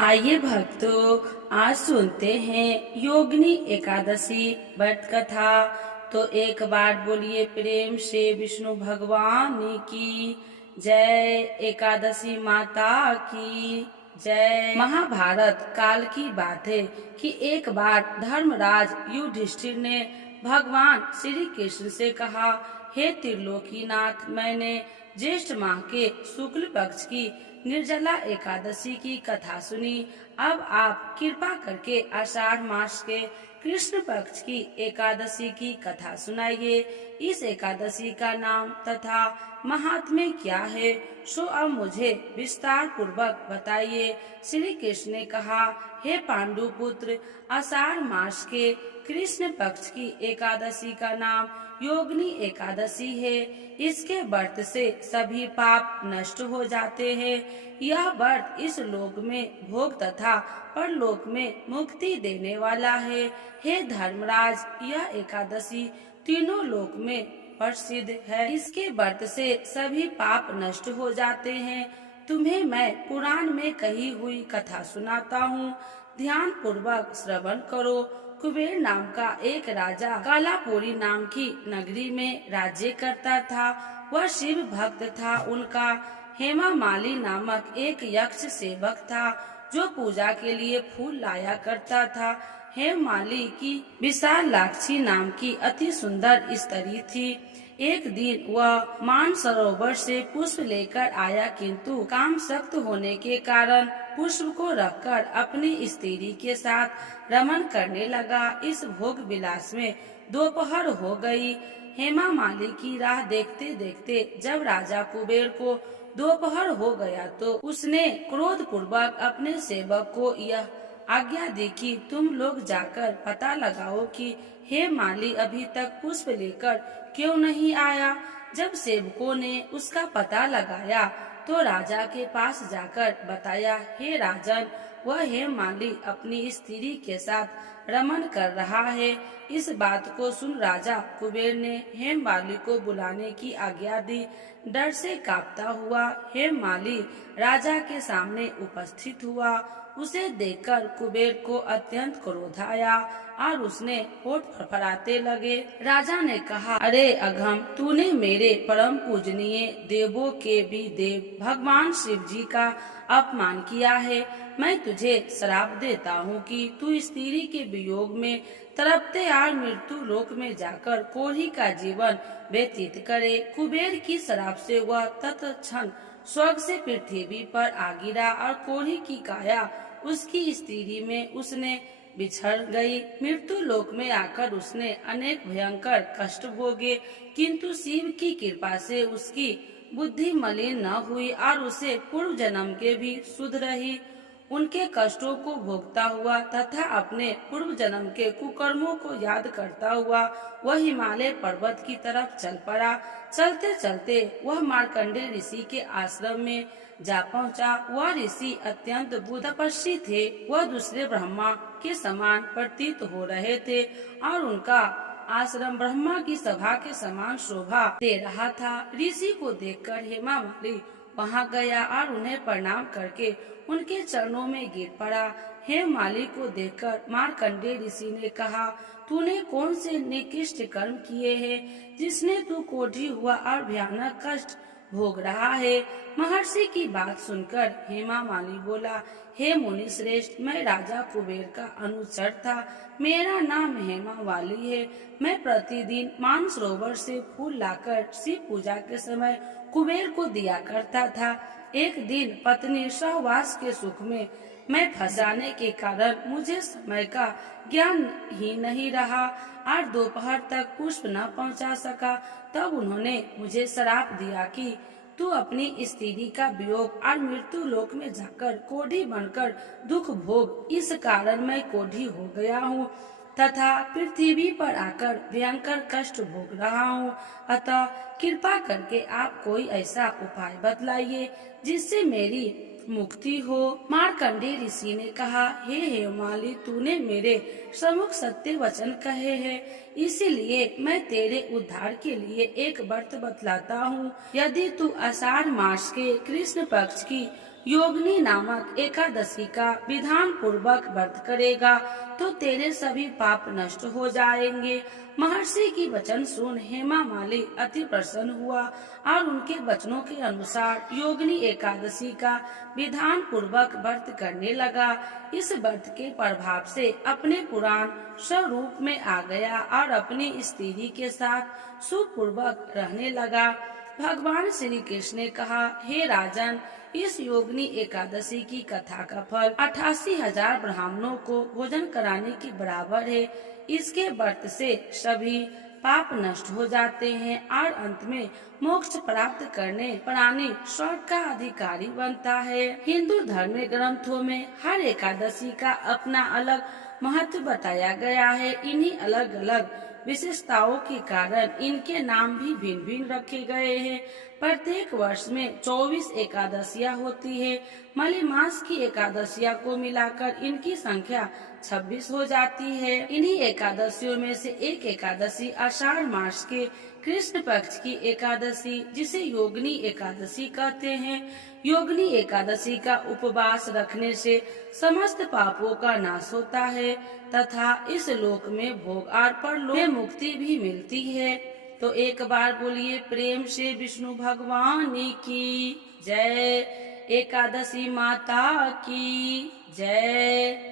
आइए भक्तों, आज सुनते हैं योगिनी एकादशी व्रत कथा। तो एक बार बोलिए प्रेम से विष्णु भगवान की जय। एकादशी माता की जय। महाभारत काल की बात है कि एक बार धर्मराज युधिष्ठिर ने भगवान श्री कृष्ण से कहा, हे त्रिलोकीनाथ, मैंने ज्येष्ठ माह के शुक्ल पक्ष की निर्जला एकादशी की कथा सुनी। अब आप कृपा करके आषाढ़ मास के कृष्ण पक्ष की एकादशी की कथा सुनाइए। इस एकादशी का नाम तथा महात्म्य क्या है, सो अब मुझे विस्तार पूर्वक बताइए। श्री कृष्ण ने कहा, हे पांडु पुत्र, आषाढ़ मास के कृष्ण पक्ष की एकादशी का नाम योगिनी एकादशी है। इसके व्रत से सभी पाप नष्ट हो जाते हैं। यह व्रत इस लोक में भोग तथा परलोक में मुक्ति देने वाला है। हे धर्मराज, यह एकादशी तीनों लोक में प्रसिद्ध है। इसके व्रत से सभी पाप नष्ट हो जाते हैं। तुम्हें मैं पुराण में कही हुई कथा सुनाता हूँ, ध्यान पूर्वक श्रवण करो। कुबेर नाम का एक राजा कालापुरी नाम की नगरी में राज्य करता था। वह शिव भक्त था। उनका हेमामाली नामक एक यक्ष सेवक था जो पूजा के लिए फूल लाया करता था। हेमामाली की विशालाक्षी नाम की अति सुंदर स्त्री थी। एक दिन वह मानसरोवर से पुष्प लेकर आया, किंतु काम सख्त होने के कारण पुष्प को रखकर अपनी स्त्री के साथ रमन करने लगा। इस भोग विलास में दोपहर हो गई। हेमामाली की राह देखते देखते जब राजा कुबेर को दोपहर हो गया तो उसने क्रोध पूर्वक अपने सेवक को यह आज्ञा दी कि तुम लोग जाकर पता लगाओ कि हेमाली अभी तक पुष्प लेकर क्यों नहीं आया। जब सेवकों ने उसका पता लगाया तो राजा के पास जाकर बताया, हे राजन, वह हेमाली अपनी स्त्री के साथ रमन कर रहा है। इस बात को सुन राजा कुबेर ने हेमाली को बुलाने की आज्ञा दी। डर से कांपता हुआ हेमाली राजा के सामने उपस्थित हुआ। उसे देखकर कुबेर को अत्यंत क्रोध आया और उसने होठ फड़फड़ाते लगे। राजा ने कहा, अरे अघम, तूने मेरे परम पूजनीय देवों के भी देव भगवान शिव जी का अपमान किया है। मैं तुझे श्राप देता हूँ कि तू स्त्री के वियोग में तड़पते और मृत्यु लोक में जाकर कोढ़ी का जीवन व्यतीत करे। कुबेर की श्राप से वह तत्क्षण स्वर्ग से पृथ्वी पर आ गिरा और कोढ़ी की काया उसकी स्त्री में उसने बिछड़ गई। मृत्यु लोक में आकर उसने अनेक भयंकर कष्ट भोगे, किंतु शिव की कृपा से उसकी बुद्धि मलिन न हुई और उसे पूर्व जन्म के भी सुध रही। उनके कष्टों को भोगता हुआ तथा अपने पूर्व जन्म के कुकर्मों को याद करता हुआ वह हिमालय पर्वत की तरफ चल पड़ा। चलते चलते वह मार्कंडे ऋषि के आश्रम में जा पहुंचा। वह ऋषि अत्यंत तपस्वी थे। वह दूसरे ब्रह्मा के समान प्रतीत हो रहे थे और उनका आश्रम ब्रह्मा की सभा के समान शोभा दे रहा था। ऋषि को देखकर हेमामाली वहां गया और उन्हें प्रणाम करके उनके चरणों में गिर पड़ा। हेमाली को देखकर मार्कंडे ऋषि ने कहा, तूने कौन से निकृष्ट कर्म किए हैं जिसने तू कोढ़ी हुआ और भयानक कष्ट भोग रहा है। महर्षि की बात सुनकर हेमामाली बोला, हे मुनि श्रेष्ठ, मैं राजा कुबेर का अनुचर था। मेरा नाम हेमावाली है। मैं प्रतिदिन मानसरोवर से फूल लाकर शिव पूजा के समय कुबेर को दिया करता था। एक दिन पत्नी सहवास के सुख में मैं फंसाने के कारण मुझे समय का ज्ञान ही नहीं रहा और दोपहर तक पुष्प न पहुंचा सका। तब उन्होंने मुझे श्राप दिया कि तू अपनी स्त्री का वियोग और मृत्यु लोक में जाकर कोढ़ी बनकर दुख भोग। इस कारण मैं कोढ़ी हो गया हूँ तथा पृथ्वी पर आकर भयंकर कष्ट भोग रहा हूँ। अतः कृपा करके आप कोई ऐसा उपाय बतलाइए जिससे मेरी मुक्ति हो। मार्कंडे ऋषि ने कहा, हे हेमाली, तूने मेरे सम्मुख सत्य वचन कहे हैं, इसीलिए मैं तेरे उद्धार के लिए एक व्रत बतलाता हूँ। यदि तू आषाढ़ मास के कृष्ण पक्ष की योगिनी नामक एकादशी का विधान पूर्वक व्रत करेगा तो तेरे सभी पाप नष्ट हो जाएंगे। महर्षि की वचन सुन हेमा मालिनी अति प्रसन्न हुआ और उनके वचनों के अनुसार योगिनी एकादशी का विधान पूर्वक व्रत करने लगा। इस व्रत के प्रभाव से अपने पुराण स्वरूप में आ गया और अपनी स्त्री के साथ सुखपूर्वक रहने लगा। भगवान श्री कृष्ण ने कहा, हे राजन, इस योगिनी एकादशी की कथा का फल 88,000 ब्राह्मणों को भोजन कराने के बराबर है। इसके व्रत से सभी पाप नष्ट हो जाते हैं और अंत में मोक्ष प्राप्त करने प्राणी स्वर्ग का अधिकारी बनता है। हिंदू धर्म ग्रंथों में हर एकादशी का अपना अलग महत्व बताया गया है। इन्हीं अलग अलग विशेषताओं के कारण इनके नाम भी भिन्न भिन्न रखे गए हैं। प्रत्येक वर्ष में 24 एकादशियां होती है। मलमास की एकादशियां को मिलाकर इनकी संख्या 26 हो जाती है। इन्हीं एकादशियों में से एक एकादशी आषाढ़ मास के कृष्ण पक्ष की एकादशी, जिसे योगिनी एकादशी कहते हैं। योगिनी एकादशी का उपवास रखने से समस्त पापों का नाश होता है तथा इस लोक में भोग और परलोक में मुक्ति भी मिलती है। तो एक बार बोलिए प्रेम से विष्णु भगवान की जय। एकादशी माता की जय।